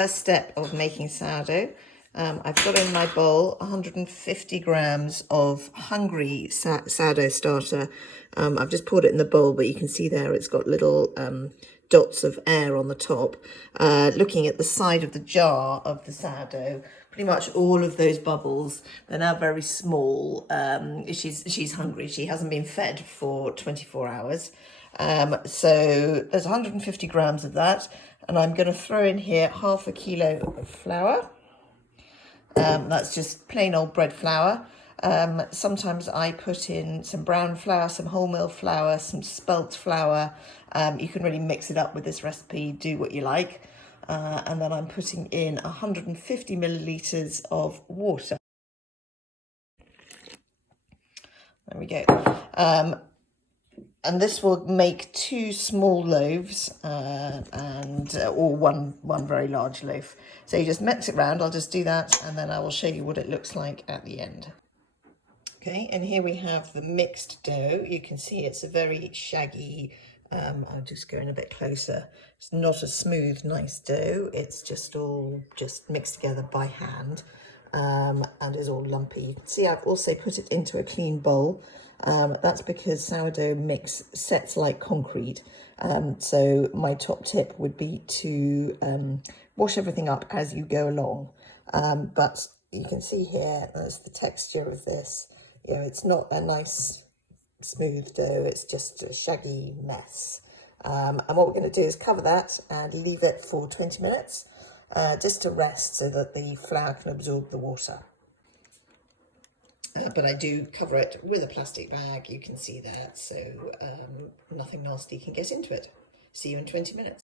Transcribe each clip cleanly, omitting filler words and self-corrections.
First step of making sourdough. I've got in my bowl 150 grams of hungry sourdough starter. I've just poured it in the bowl, but you can see there it's got little dots of air on the top. Looking at the side of the jar of the sourdough, pretty much all of those bubbles, they're now very small. She's hungry. She hasn't been fed for 24 hours. So there's 150 grams of that, and I'm going to throw in here half a kilo of flour. That's just plain old bread flour. Sometimes I put in some brown flour, some wholemeal flour, some spelt flour. You can really mix it up with this recipe, do what you like. And then I'm putting in 150 millilitres of water. There we go. And this will make 2 small loaves or one very large loaf. So you just mix it round. I'll just do that, and then I will show you what it looks like at the end. Okay, and here we have the mixed dough. You can see it's a very shaggy, I'll just go in a bit closer. It's not a smooth, nice dough. It's just all mixed together by hand and is all lumpy. You can see I've also put it into a clean bowl. That's because sourdough mix sets like concrete. So my top tip would be to wash everything up as you go along. But you can see here, there's the texture of this. You know, it's not a nice smooth dough, it's just a shaggy mess. And what we're going to do is cover that and leave it for 20 minutes just to rest so that the flour can absorb the water. But I do cover it with a plastic bag, you can see that, so nothing nasty can get into it. See you in 20 minutes.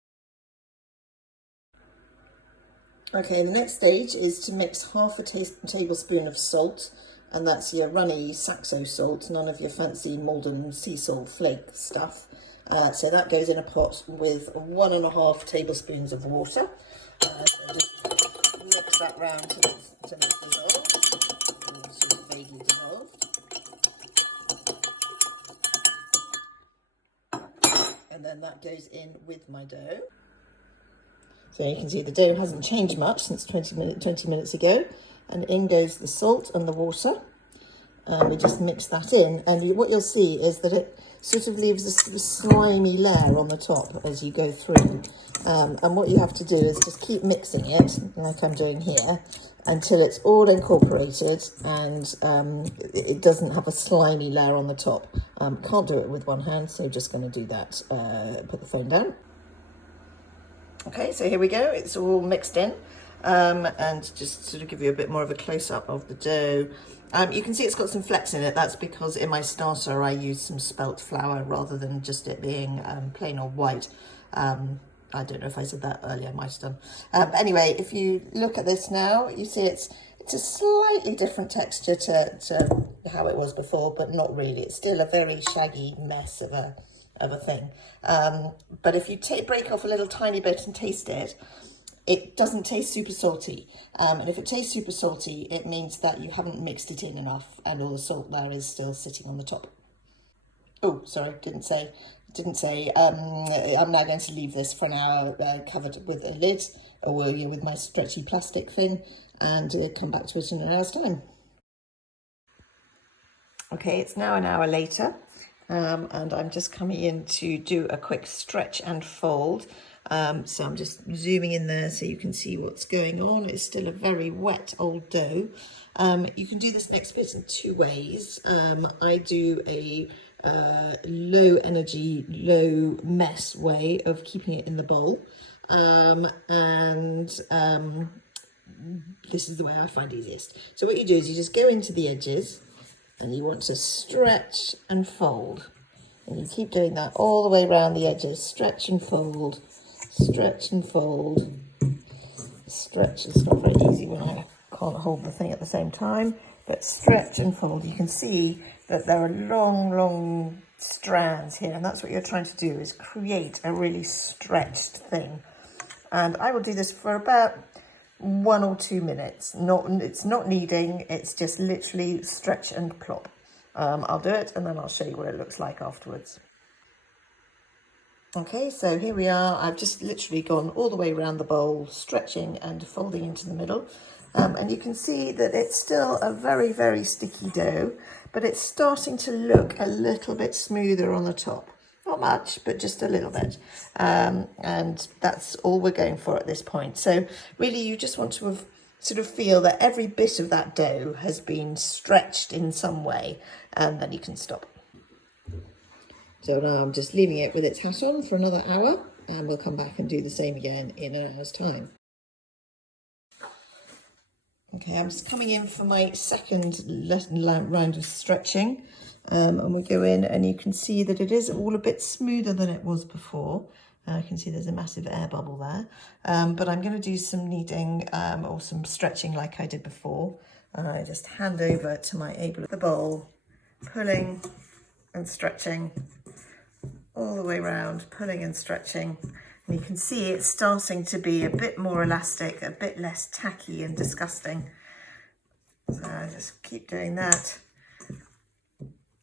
Okay, the next stage is to mix half a tablespoon of salt, and that's your runny Saxo salt, none of your fancy Malden sea salt flake stuff. So that goes in a pot with 1.5 tablespoons of water. So just mix that round till it's dissolved. Sort of vaguely dissolved. And then that goes in with my dough. So you can see the dough hasn't changed much since 20 minutes ago. And in goes the salt and the water. We just mix that in, and what you'll see is that it sort of leaves a sort of slimy layer on the top as you go through. And what you have to do is just keep mixing it, like I'm doing here, until it's all incorporated and it doesn't have a slimy layer on the top. Can't do it with one hand, so just going to do that. Put the phone down. Okay, so here we go. It's all mixed in. And just sort of give you a bit more of a close-up of the dough. You can see it's got some flecks in it. That's because in my starter I used some spelt flour rather than just it being plain or white. I don't know if I said that earlier, I might have done. But anyway, if you look at this now, you see it's a slightly different texture to how it was before, but not really. It's still a very shaggy mess of a thing. But if you break off a little tiny bit and taste it, it doesn't taste super salty. And if it tastes super salty, it means that you haven't mixed it in enough and all the salt there is still sitting on the top. Oh, sorry, didn't say. I'm now going to leave this for an hour covered with a lid or with my stretchy plastic thing, and come back to it in an hour's time. Okay, it's now an hour later, and I'm just coming in to do a quick stretch and fold. So I'm just zooming in there so you can see what's going on. It's still a very wet old dough. You can do this next bit in 2 ways. I do a low energy, low mess way of keeping it in the bowl. This is the way I find easiest. So what you do is you just go into the edges and you want to stretch and fold. And you keep doing that all the way around the edges. Stretch and fold. Stretch and fold. Stretch. It's not very easy when I can't hold the thing at the same time, but stretch and fold. You can see that there are long strands here, and that's what you're trying to do, is create a really stretched thing. And I will do this for about 1 or 2 minutes. It's not kneading, it's just literally stretch and plop. I'll do it and then I'll show you what it looks like afterwards. Okay, so here we are. I've just literally gone all the way around the bowl, stretching and folding into the middle. And you can see that it's still a very, very sticky dough, but it's starting to look a little bit smoother on the top. Not much, but just a little bit. And that's all we're going for at this point. So really you just want to sort of feel that every bit of that dough has been stretched in some way, and then you can stop. So now I'm just leaving it with its hat on for another hour, and we'll come back and do the same again in an hour's time. Okay, I'm just coming in for my second round of stretching, and we go in and you can see that it is all a bit smoother than it was before. You can see there's a massive air bubble there, but I'm going to do some kneading or some stretching like I did before. I just hand over to my the bowl, pulling and stretching all the way around, pulling and stretching. And you can see it's starting to be a bit more elastic, a bit less tacky and disgusting. So I just keep doing that.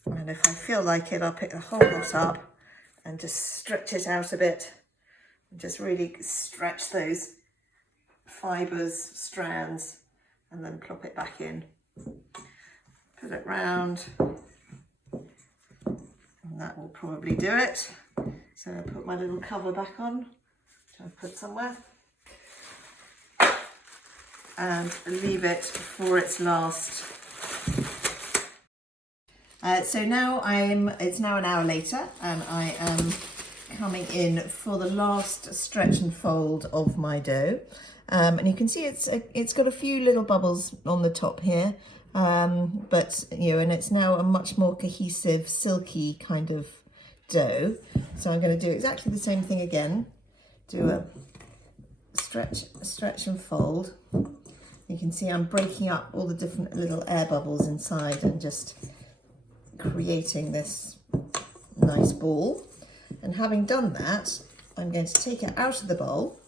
And if I feel like it, I'll pick the whole lot up and just stretch it out a bit. And just really stretch those fibres, strands, and then plop it back in. Put it round. And that will probably do it. So I'll put my little cover back on, which I've put somewhere, and leave it for its last. So now it's now an hour later, and I am coming in for the last stretch and fold of my dough. And you can see it's got a few little bubbles on the top here. But and it's now a much more cohesive, silky kind of dough. So I'm going to do exactly the same thing again. Do a stretch and fold. You can see I'm breaking up all the different little air bubbles inside and just creating this nice ball. And having done that, I'm going to take it out of the bowl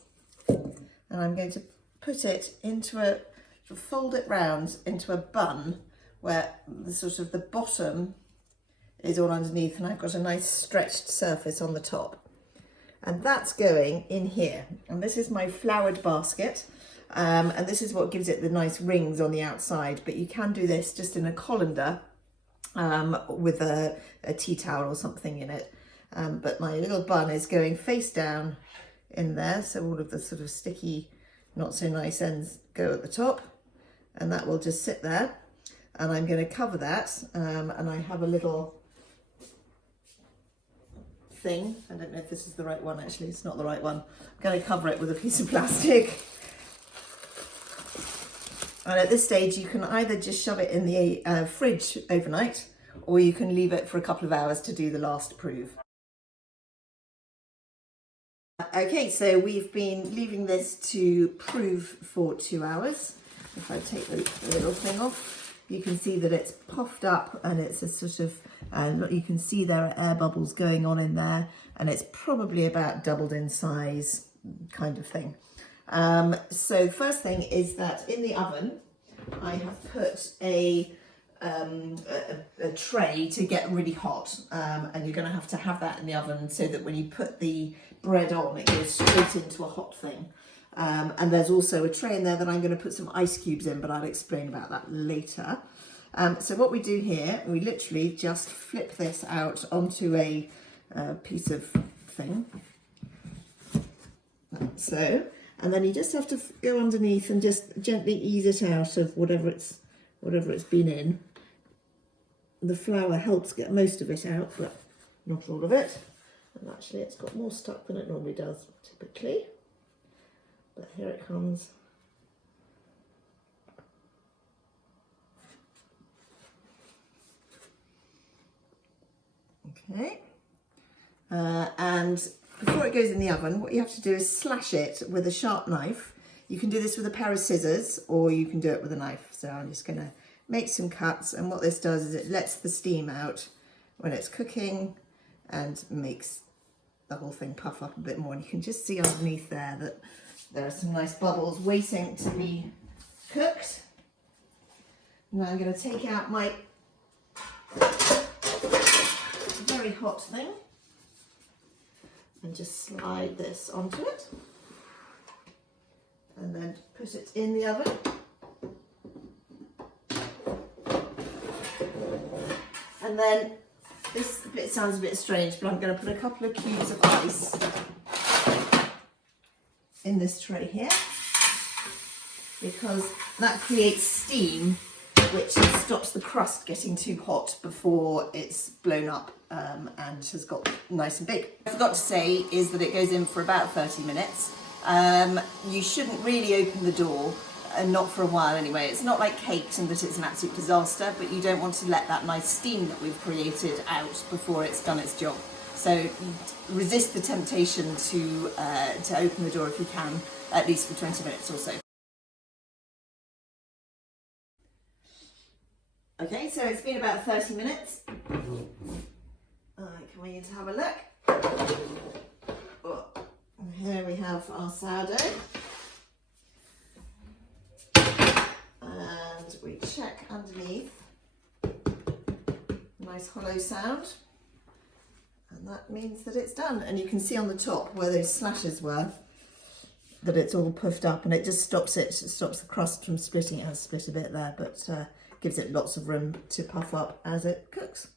and I'm going to put it into fold it round into a bun where the bottom is all underneath and I've got a nice stretched surface on the top. And that's going in here. And this is my floured basket. And this is what gives it the nice rings on the outside. But you can do this just in a colander with a tea towel or something in it. But my little bun is going face down in there. So all of the sort of sticky, not so nice ends go at the top. And that will just sit there. And I'm going to cover that. And I have a little thing. I don't know if this is the right one, actually. It's not the right one. I'm going to cover it with a piece of plastic. And at this stage, you can either just shove it in the fridge overnight, or you can leave it for a couple of hours to do the last proof. Okay, so we've been leaving this to prove for 2 hours. If I take the little thing off, you can see that it's puffed up and it's a sort of, you can see there are air bubbles going on in there, and it's probably about doubled in size kind of thing. So first thing is that in the oven, I have put a tray to get really hot, and you're going to have that in the oven so that when you put the bread on, it goes straight into a hot thing. And there's also a tray in there that I'm going to put some ice cubes in, but I'll explain about that later. So what we do here, we literally just flip this out onto a piece of thing. So, and then you just have to go underneath and just gently ease it out of whatever it's been in. The flour helps get most of it out, but not all of it. And actually it's got more stuck than it normally does, typically. But here it comes. Okay. And before it goes in the oven, what you have to do is slash it with a sharp knife. You can do this with a pair of scissors, or you can do it with a knife. So I'm just going to make some cuts, and what this does is it lets the steam out when it's cooking and makes the whole thing puff up a bit more. And you can just see underneath there that there are some nice bubbles waiting to be cooked. Now I'm going to take out my very hot thing, and just slide this onto it and then put it in the oven. And then this bit sounds a bit strange, but I'm going to put a couple of cubes of ice in this tray here, because that creates steam which stops the crust getting too hot before it's blown up and has got nice and big. What I forgot to say is that it goes in for about 30 minutes. You shouldn't really open the door, not for a while anyway. It's not like cakes and that it's an absolute disaster, but you don't want to let that nice steam that we've created out before it's done its job. So resist the temptation to open the door if you can, at least for 20 minutes or so. Okay, so it's been about 30 minutes. Can we have a look? Oh, and here we have our sourdough. And we check underneath. Nice hollow sound. And that means that it's done. And you can see on the top where those slashes were that it's all puffed up, and it just stops it. It stops the crust from splitting. It has split a bit there, but gives it lots of room to puff up as it cooks.